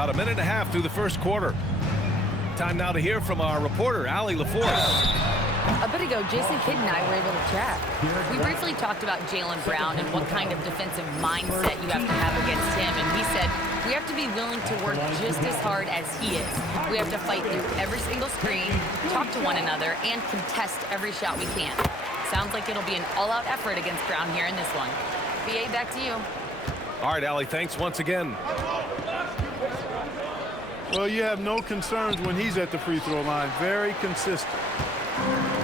About a minute and a half through the first quarter. Time now to hear from our reporter, Allie LaForce. A bit ago, Jason Kidd and I were able to chat. We briefly talked about Jaylen Brown and what kind of defensive mindset you have to have against him, and he said we have to be willing to work just as hard as he is. We have to fight through every single screen, talk to one another, and contest every shot we can. Sounds like it'll be an all-out effort against Brown here in this one. BA, back to you. All right, Allie, thanks once again. Well, you have no concerns when he's at the free throw line. Very consistent.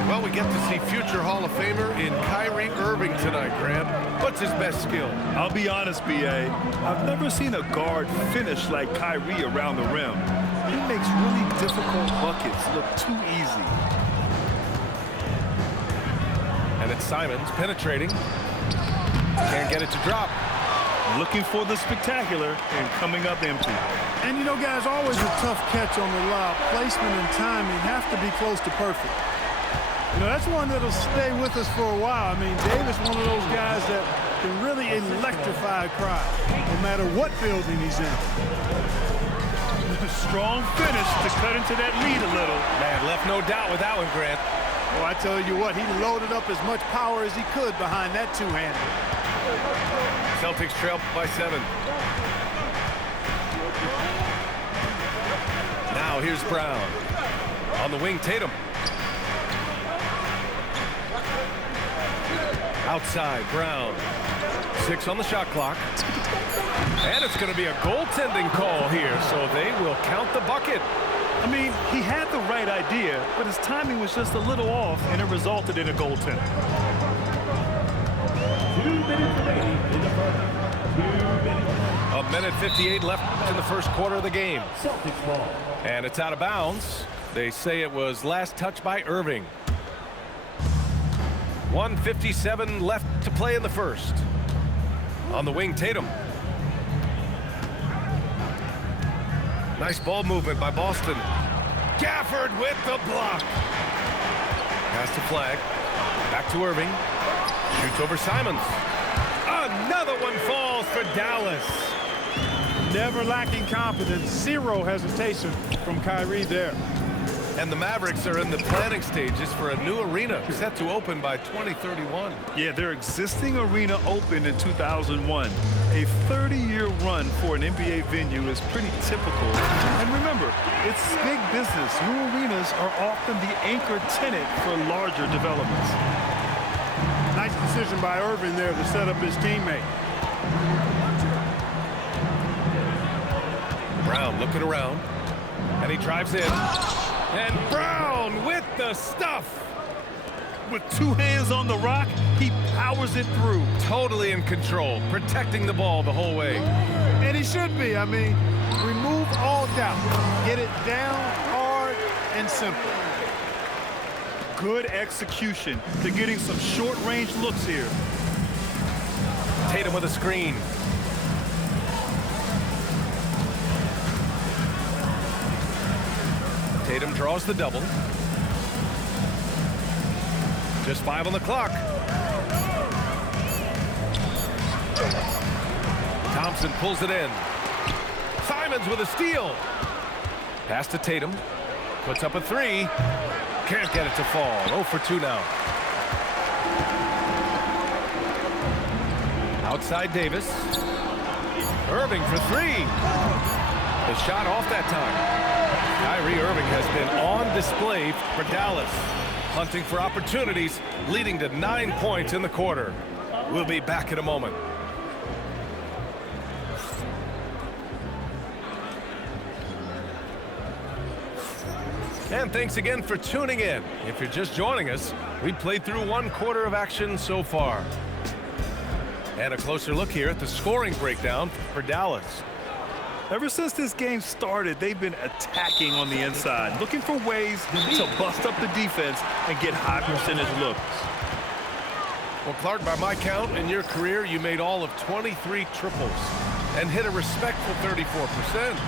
Well, we get to see future Hall of Famer in Kyrie Irving tonight, Grant. What's his best skill? I'll be honest, B.A. I've never seen a guard finish like Kyrie around the rim. He makes really difficult buckets look too easy. And it's Simons penetrating. Can't get it to drop. Looking for the spectacular and coming up empty. And, you know, guys, always a tough catch on the lob. Placement and timing have to be close to perfect. You know, that's one that'll stay with us for a while. I mean, Davis, one of those guys that can really electrify a crowd, no matter what building he's in. Strong finish to cut into that lead a little. Man, left no doubt with that one, Grant. Well, I tell you what, he loaded up as much power as he could behind that two-hander. Celtics trail by 7. Now here's Brown. On the wing, Tatum. Outside, Brown. 6 on the shot clock. And it's going to be a goaltending call here, so they will count the bucket. I mean, he had the right idea, but his timing was just a little off, and it resulted in a goaltender. 2 minutes remaining in the first. 2 minutes. A minute 58 left in the first quarter of the game. Celtics ball. And it's out of bounds. They say it was last touched by Irving. 1:57 left to play in the first. On the wing, Tatum. Nice ball movement by Boston. Gafford with the block. Pass to Flag. Back to Irving. Shoots over Simons. Another one falls for Dallas. Never lacking confidence. Zero hesitation from Kyrie there. And the Mavericks are in the planning stages for a new arena set to open by 2031. Yeah, their existing arena opened in 2001. A 30-year run for an NBA venue is pretty typical. And remember, it's big business. New arenas are often the anchor tenant for larger developments. Nice decision by Irving there to set up his teammate. Brown looking around, and he drives in. And Brown with the stuff. With 2 hands on the rock, he powers it through. Totally in control, protecting the ball the whole way. And he should be. I mean, remove all doubt. Get it down hard and simple. Good execution to getting some short-range looks here. Tatum with a screen. Tatum draws the double. Just 5 on the clock. Thompson pulls it in. Simons with a steal. Pass to Tatum. Puts up a 3. Can't get it to fall. 0 for 2 now. Outside Davis. Irving for 3. The shot off that time. Kyrie Irving has been on display for Dallas, hunting for opportunities, leading to 9 points in the quarter. We'll be back in a moment. And thanks again for tuning in. If you're just joining us, we played through 1 quarter of action so far. And a closer look here at the scoring breakdown for Dallas. Ever since this game started, they've been attacking on the inside, looking for ways to bust up the defense and get high percentage looks. Well, Clark, by my count, in your career, you made all of 23 triples and hit a respectful 34%.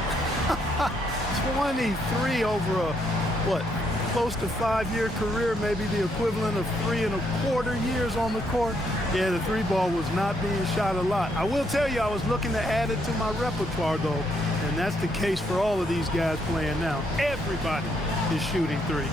23 over a, what, close to 5-year career, maybe the equivalent of 3 1/4 years on the court. Yeah, the 3 ball was not being shot a lot. I will tell you, I was looking to add it to my repertoire, though, And that's the case for all of these guys playing now. Everybody is shooting threes.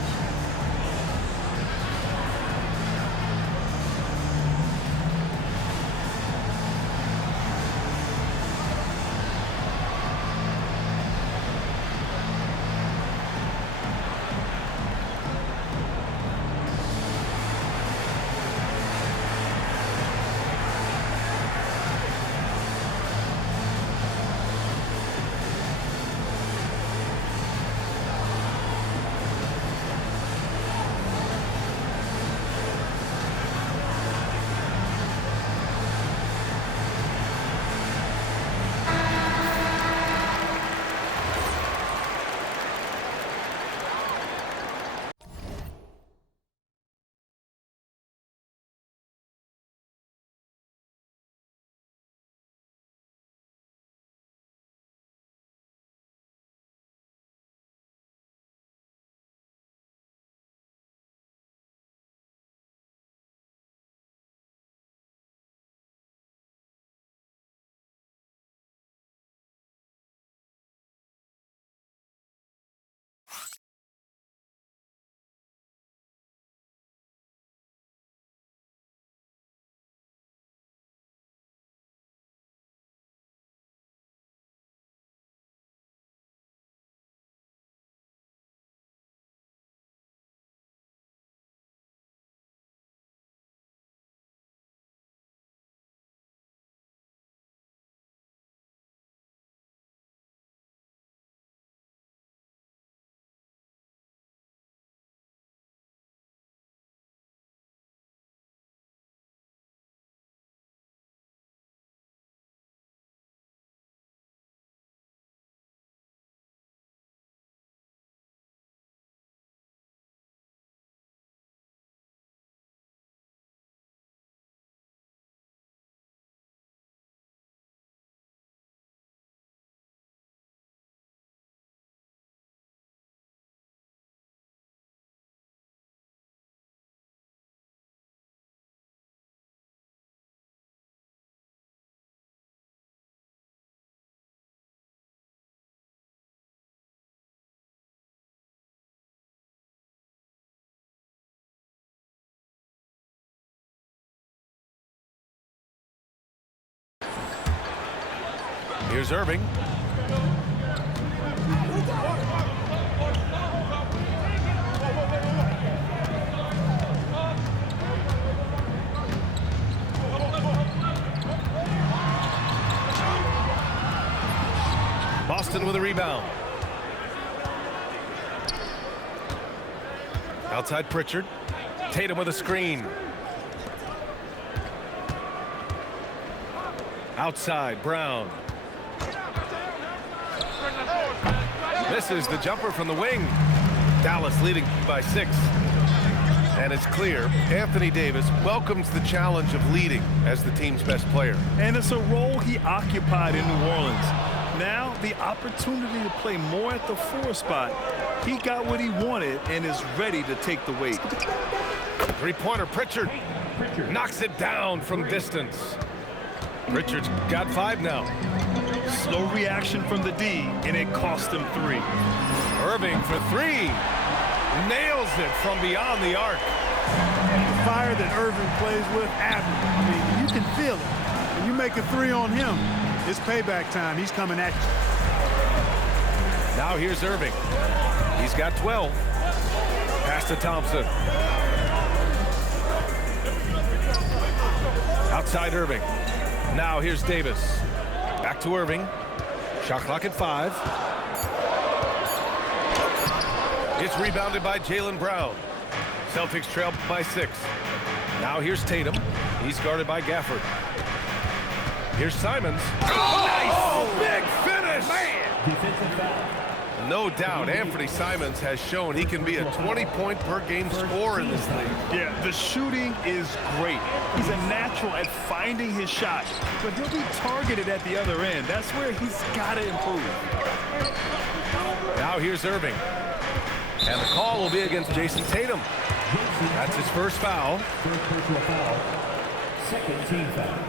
Here's Irving. Boston with a rebound. Outside Pritchard. Tatum with a screen. Outside Brown. Misses the jumper from the wing. Dallas leading by 6. And it's clear Anthony Davis welcomes the challenge of leading as the team's best player. And it's a role he occupied in New Orleans. Now the opportunity to play more at the 4 spot. He got what he wanted and is ready to take the weight. Three-pointer Pritchard knocks it down from distance. Pritchard's got 5 now. Slow reaction from the D, and it cost him 3. Irving for 3. Nails it from beyond the arc. The fire that Irving plays with, admirable. I mean, you can feel it. When you make a 3 on him, it's payback time. He's coming at you. Now here's Irving. He's got 12. Pass to Thompson. Outside Irving. Now here's Davis. Back to Irving. Shot clock at 5. It's rebounded by Jaylen Brown. Celtics trail by 6. Now here's Tatum. He's guarded by Gafford. Here's Simons. Oh, nice! Big finish! Man! Defensive foul. No doubt, Anthony Simons has shown he can be a 20-point-per-game scorer in this league. Yeah, the shooting is great. He's a natural at finding his shot, but he'll be targeted at the other end. That's where he's got to improve. Now here's Irving. And the call will be against Jason Tatum. That's his first foul. First personal foul. Second team foul.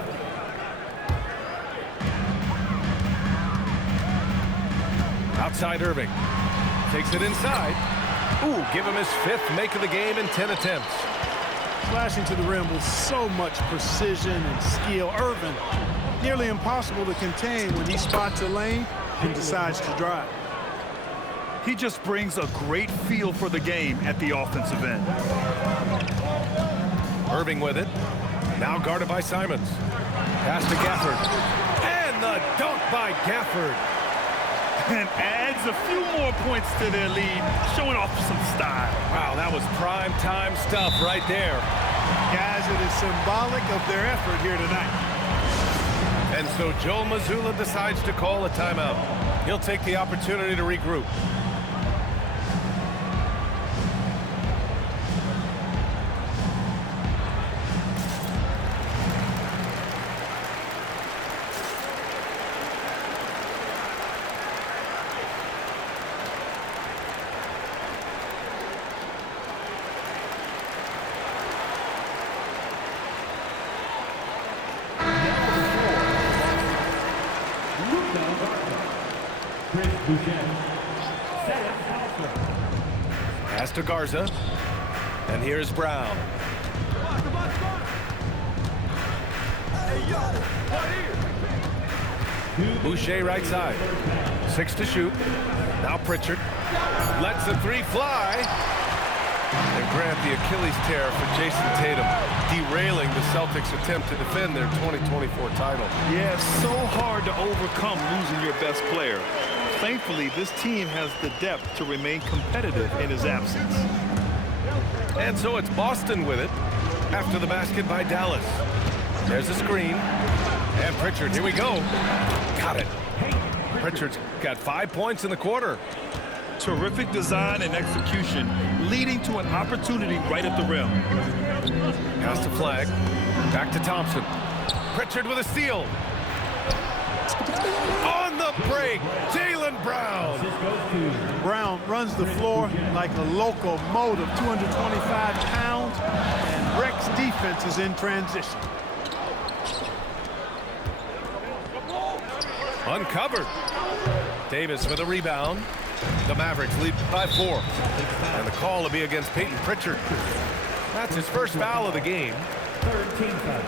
Outside Irving. Takes it inside. Ooh, give him his 5th make of the game in 10 attempts. Slashing to the rim with so much precision and skill. Irving, nearly impossible to contain when he spots a lane and decides to drive. He just brings a great feel for the game at the offensive end. Irving with it. Now guarded by Simons. Pass to Gafford. And the dunk by Gafford. And adds a few more points to their lead, showing off some style. Wow, that was prime time stuff right there. Guys, it is symbolic of their effort here tonight. And so Joe Mazzulla decides to call a timeout. He'll take the opportunity to regroup. Pass to Garza. And here's Brown. Boucher right side. 6 to shoot. Now Pritchard. Lets the 3 fly. And grab the Achilles tear for Jason Tatum, derailing the Celtics' attempt to defend their 2024 title. Yeah, it's so hard to overcome losing your best player. Thankfully, this team has the depth to remain competitive in his absence. And so it's Boston with it after the basket by Dallas. There's a screen. And Pritchard, here we go. Got it. Pritchard's got 5 points in the quarter. Terrific design and execution, leading to an opportunity right at the rim. Pass to Flag. Back to Thompson. Pritchard with a steal. On the break, Jaylen Brown. Brown runs the floor like a locomotive, 225 pounds, and wrecks defenses in transition. Uncovered. Davis with a rebound. The Mavericks lead by 4. And the call will be against Peyton Pritchard. That's his first foul of the game. Third team foul.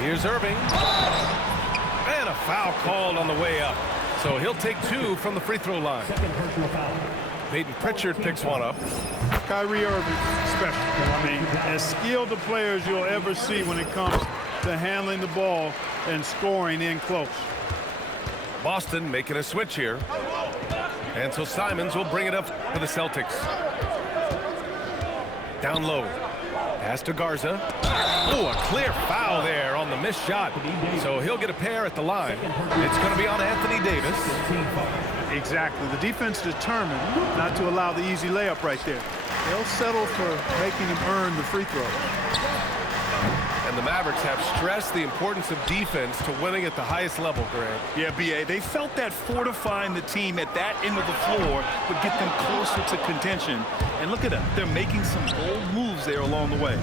Here's Irving. And a foul called on the way up. So he'll take 2 from the free throw line. Second personal foul. Peyton Pritchard picks one up. Kyrie Irving, special. I mean, as skilled a player as you'll ever see when it comes to handling the ball and scoring in close. Boston making a switch here. And so Simons will bring it up for the Celtics. Down low. Pass to Garza. Oh, a clear foul there on the missed shot. So he'll get a pair at the line. It's going to be on Anthony Davis. Exactly. The defense determined not to allow the easy layup right there. They'll settle for making him earn the free throw. And the Mavericks have stressed the importance of defense to winning at the highest level, Grant. Yeah, B.A., they felt that fortifying the team at that end of the floor would get them closer to contention. And look at them. They're making some bold moves there along the way.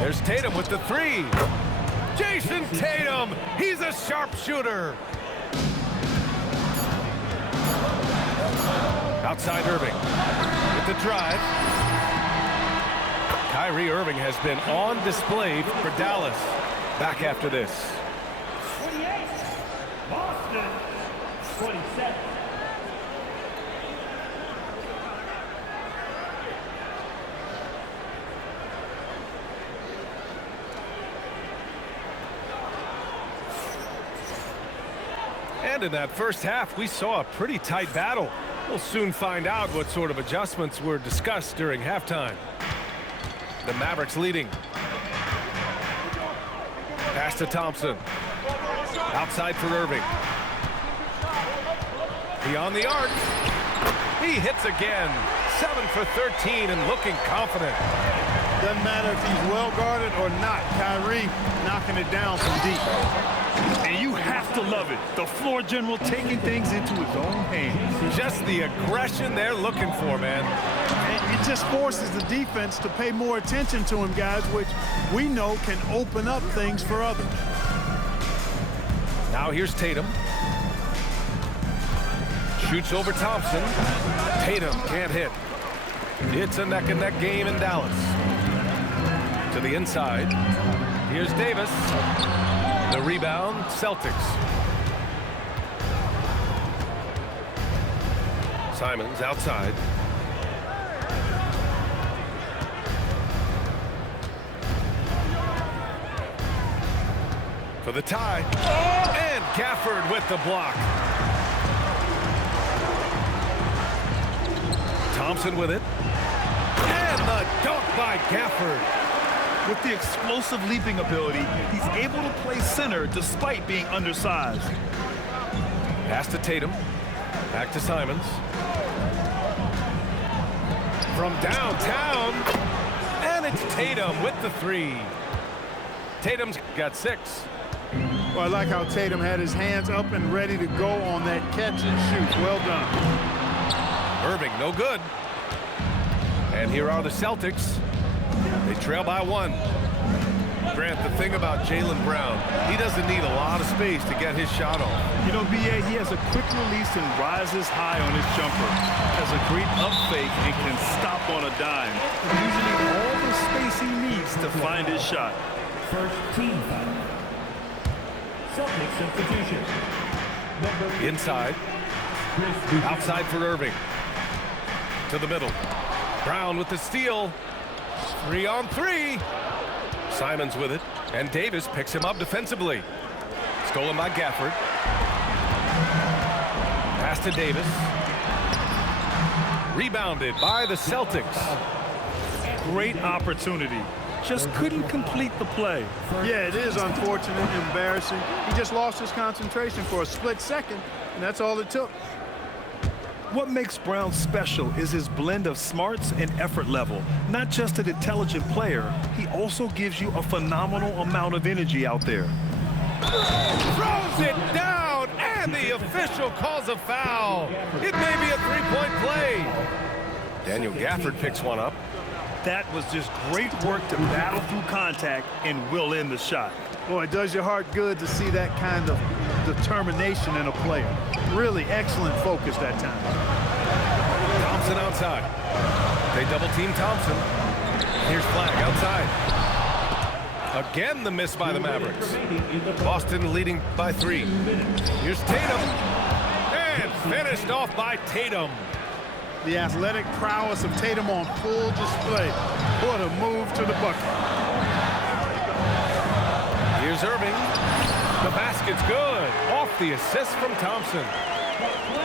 There's Tatum with the 3. Jason Tatum, he's a sharpshooter. Outside Irving with the drive. Kyrie Irving has been on display for Dallas. Back after this. 28. Boston. 27. And in that first half, we saw a pretty tight battle. We'll soon find out what sort of adjustments were discussed during halftime. The Mavericks leading. Pass to Thompson. Outside for Irving. Beyond the arc. He hits again. 7 for 13 and looking confident. Doesn't matter if he's well guarded or not. Kyrie knocking it down from deep. And you have to love it. The floor general taking things into his own hands. Just the aggression they're looking for, man. And It just forces the defense to pay more attention to him, guys, which we know can open up things for others. Now here's Tatum. Shoots over Thompson. Tatum can't hit. It's a neck-and-neck game in Dallas. To the inside. Here's Davis. The rebound, Celtics. Simons outside. For the tie. And Gafford with the block. Thompson with it. And the dunk by Gafford. With the explosive leaping ability, he's able to play center despite being undersized. Pass to Tatum. Back to Simons. From downtown. And it's Tatum with the three. Tatum's got 6. Well, I like how Tatum had his hands up and ready to go on that catch and shoot. Well done. Irving, no good. And here are the Celtics. They trail by 1. Grant, the thing about Jaylen Brown, he doesn't need a lot of space to get his shot off. You know, B.A., he has a quick release and rises high on his jumper. Has a great up fake and can stop on a dime. Usually all the space he needs to find his shot. First team foul. Celtics substitution. Inside. Outside for Irving. To the middle. Brown with the steal. 3 on 3. Simons with it. And Davis picks him up defensively. Stolen by Gafford. Pass to Davis. Rebounded by the Celtics. Great opportunity. Just couldn't complete the play. Yeah, it is unfortunate and embarrassing. He just lost his concentration for a split second, and that's all it took. What makes Brown special is his blend of smarts and effort level. Not just an intelligent player, he also gives you a phenomenal amount of energy out there. Throws it down, and the official calls a foul. It may be a 3-point play. Daniel Gafford picks one up. That was just great work to battle through contact and will in the shot. Boy, it does your heart good to see that kind of determination in a player. Really excellent focus that time. Thompson outside. They double team Thompson. Here's Flag outside. Again, the miss by the Mavericks. Boston leading by 3. Here's Tatum. And finished off by Tatum. The athletic prowess of Tatum on full display. What a move to the bucket. Here's Irving. The basket's good. Off the assist from Thompson.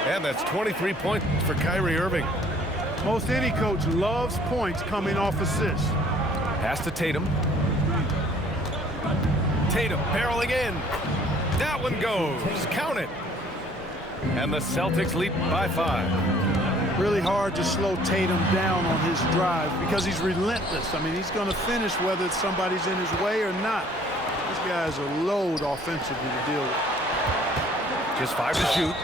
And that's 23 points for Kyrie Irving. Most any coach loves points coming off assists. Pass to Tatum. Tatum barreling in. That one goes. Count it. And the Celtics lead by 5. Really hard to slow Tatum down on his drive because he's relentless. I mean, he's going to finish whether somebody's in his way or not. This guy's a load offensively to deal with. Just 5 to shoot.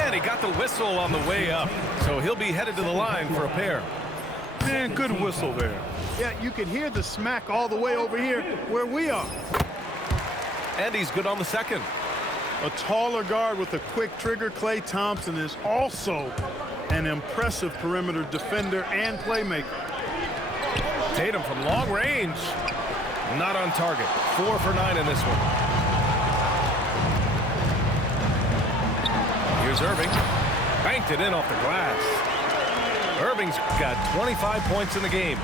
And he got the whistle on the way up. So he'll be headed to the line for a pair. Man, good whistle there. Yeah, you can hear the smack all the way over here where we are. And he's good on the second. A taller guard with a quick trigger, Klay Thompson, is also an impressive perimeter defender and playmaker. Tatum from long range. Not on target. 4 for 9 in this one. Here's Irving. Banked it in off the glass. Irving's got 25 points in the game.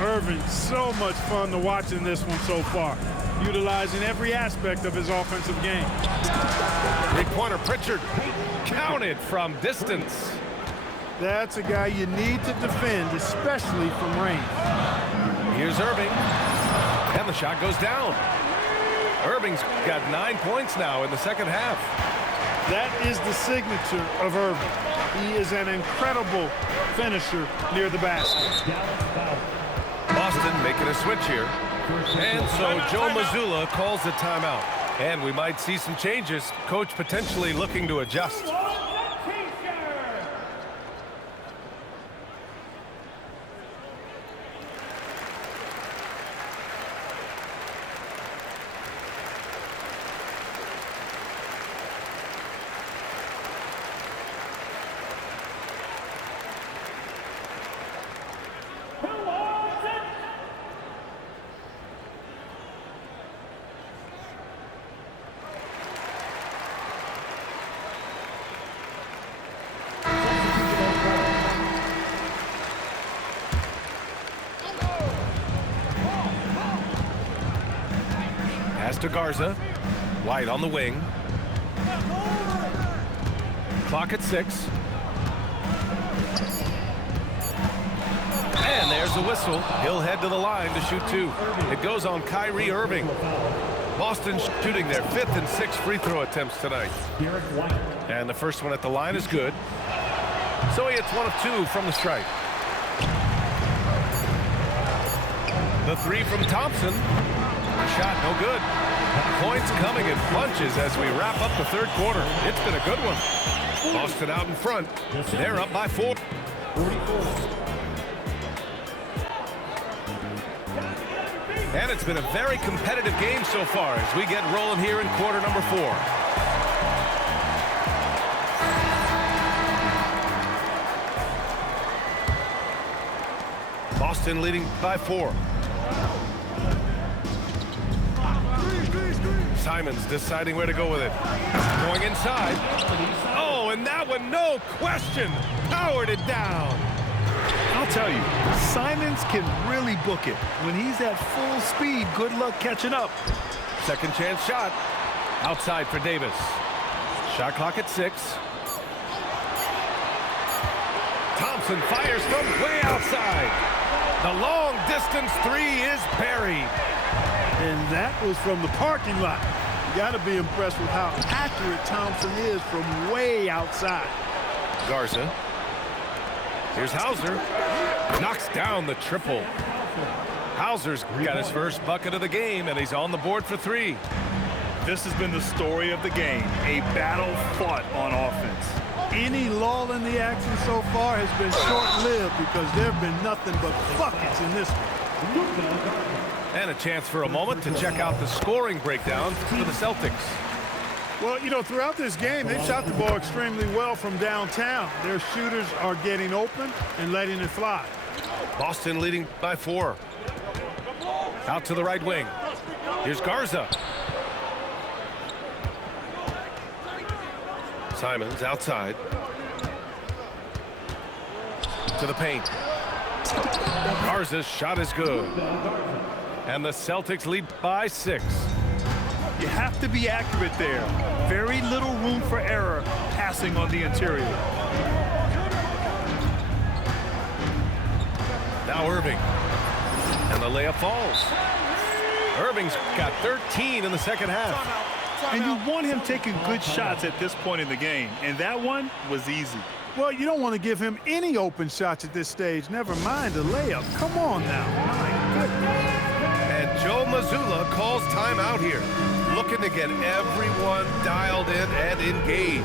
Irving, so much fun to watch in this one so far, utilizing every aspect of his offensive game. 3-pointer Pritchard. Counted from distance. That's a guy you need to defend, especially from range. Here's Irving. And the shot goes down. Irving's got 9 points now in the second half. That is the signature of Irving. He is an incredible finisher near the basket. Boston making a switch here. And so Joe Mazzulla calls the timeout. And we might see some changes. Coach potentially looking to adjust. To Garza. White on the wing. Clock at 6. And there's the whistle. He'll head to the line to shoot 2. It goes on Kyrie Irving. Boston shooting their 5th and 6th free throw attempts tonight. And the first one at the line is good. So he hits 1 of 2 from the stripe. The 3 from Thompson. The shot no good. Points coming in bunches as we wrap up the 3rd quarter. It's been a good one. Boston out in front. They're up by 4. And it's been a very competitive game so far as we get rolling here in quarter number 4. Boston leading by 4. Simons deciding where to go with it. Going inside. Oh, and that one, no question, powered it down. I'll tell you, Simons can really book it. When he's at full speed, good luck catching up. Second chance shot. Outside for Davis. Shot clock at 6. Thompson fires from way outside. The long distance 3 is buried. And that was from the parking lot. You got to be impressed with how accurate Thompson is from way outside. Garza. Here's Hauser. Knocks down the triple. Hauser's got his first bucket of the game, and he's on the board for 3. This has been the story of the game, a battle fought on offense. Any lull in the action so far has been short-lived because there have been nothing but buckets in this one. And a chance for a moment to check out the scoring breakdown for the Celtics. Well, you know, throughout this game, they've shot the ball extremely well from downtown. Their shooters are getting open and letting it fly. Boston leading by 4. Out to the right wing. Here's Garza. Simons outside. To the paint. Garza's shot is good. And the Celtics lead by 6. You have to be accurate there. Very little room for error passing on the interior. Now Irving. And the layup falls. Irving's got 13 in the second half. And you want him taking good shots at this point in the game. And that one was easy. Well, you don't want to give him any open shots at this stage. Never mind a layup. Come on now. My goodness. And Joe Mazzulla calls timeout here. Looking to get everyone dialed in and engaged.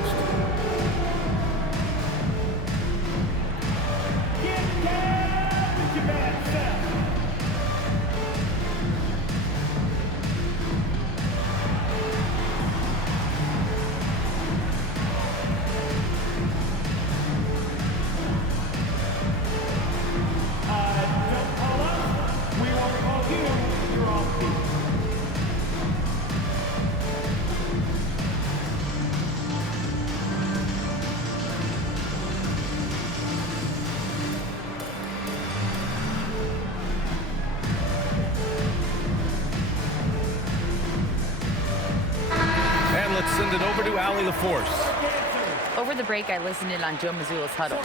Let's send it over to Allie LaForce. Over the break, I listened in on Joe Mazzulla's huddle.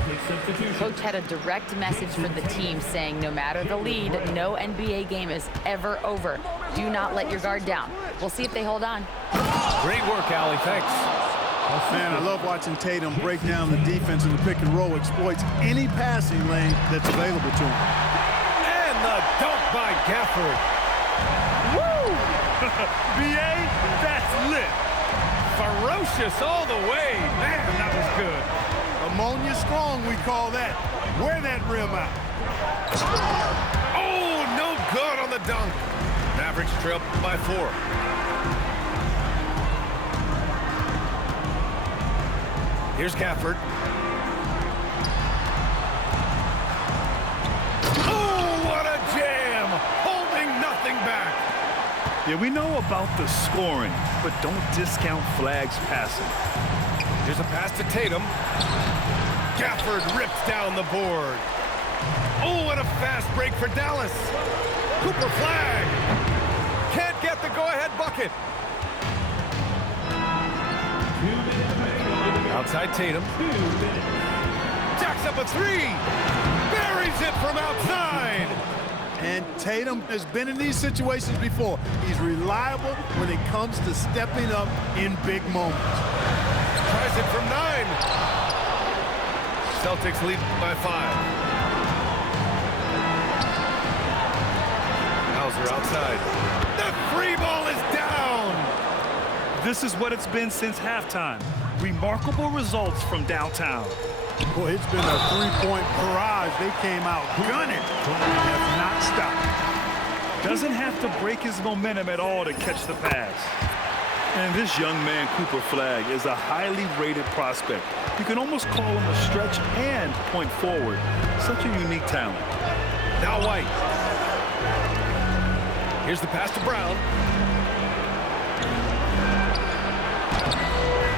Coach had a direct message for the team saying no matter the lead, no NBA game is ever over. Do not let your guard down. We'll see if they hold on. Great work, Allie. Thanks. Man, I love watching Tatum break down the defense in the pick and roll, exploits any passing lane that's available to him. And the dunk by Gafford. Woo! B.A., that's lit. Ferocious all the way. Man, that was good. Ammonia strong, we call that. Wear that rim out. Oh, no good on the dunk. Mavericks trail by 4. Here's Gafford. Oh, what a jam. Holding nothing back. Yeah, we know about the scoring, but don't discount Flagg's passing. Here's a pass to Tatum. Gafford rips down the board. Oh, what a fast break for Dallas. Cooper Flagg can't get the go-ahead bucket. Outside Tatum. Jacks up a three. Buries it from outside. And Tatum has been in these situations before. He's reliable when it comes to stepping up in big moments. Tries it from 9. Celtics lead by 5. Hauser outside. The free ball is down. This is what it's been since halftime. Remarkable results from downtown. Boy, it's been a three-point barrage. They came out gunning and have not stopped. Doesn't have to break his momentum at all to catch the pass. And this young man, Cooper Flagg, is a highly rated prospect. You can almost call him a stretch and point forward. Such a unique talent. Now White. Here's the pass to Brown.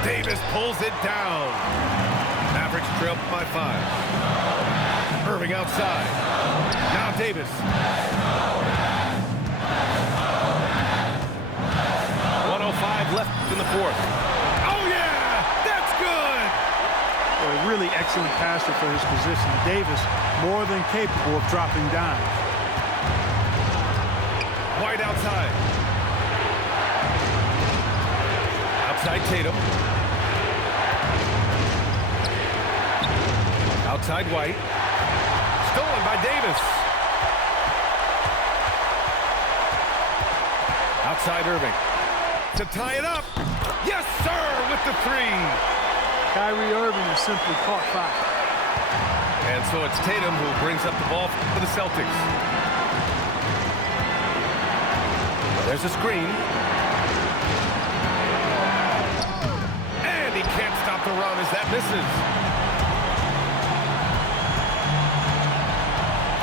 Davis pulls it down. Mavericks trail by 5. Irving outside. Now Davis. 1:05 left in the 4th. Oh, yeah! That's good! A really excellent passer for his position. Davis more than capable of dropping dimes. White outside. Outside Tatum. Outside White. Stolen by Davis. Outside Irving. To tie it up. Yes, sir, with the 3. Kyrie Irving has simply caught fire. And so it's Tatum who brings up the ball for the Celtics. There's a screen. And he can't stop the run as that misses.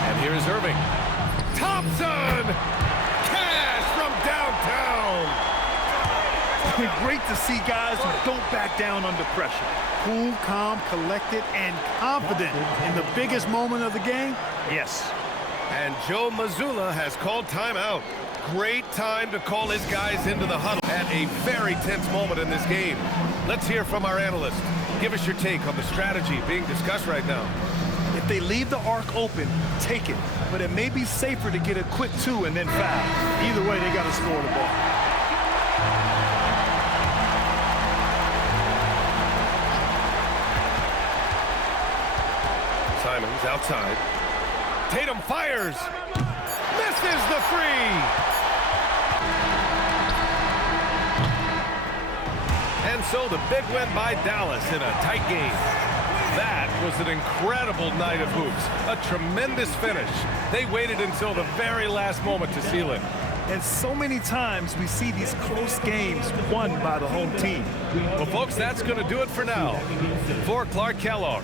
And here is Irving. Thompson! Cash from downtown! Great to see guys who don't back down under pressure. Cool, calm, collected, and confident in the biggest moment of the game. Yes. And Joe Mazzulla has called timeout. Great time to call his guys into the huddle at a very tense moment in this game. Let's hear from our analyst. Give us your take on the strategy being discussed right now. If they leave the arc open, take it. But it may be safer to get a quick 2 and then foul. Either way, they got to score the ball. Simons outside. Tatum fires. Misses the 3. And so the big win by Dallas in a tight game. That was an incredible night of hoops. A tremendous finish. They waited until the very last moment to seal it. And so many times we see these close games won by the home team. Well, folks, that's going to do it for now. For Clark Kellogg.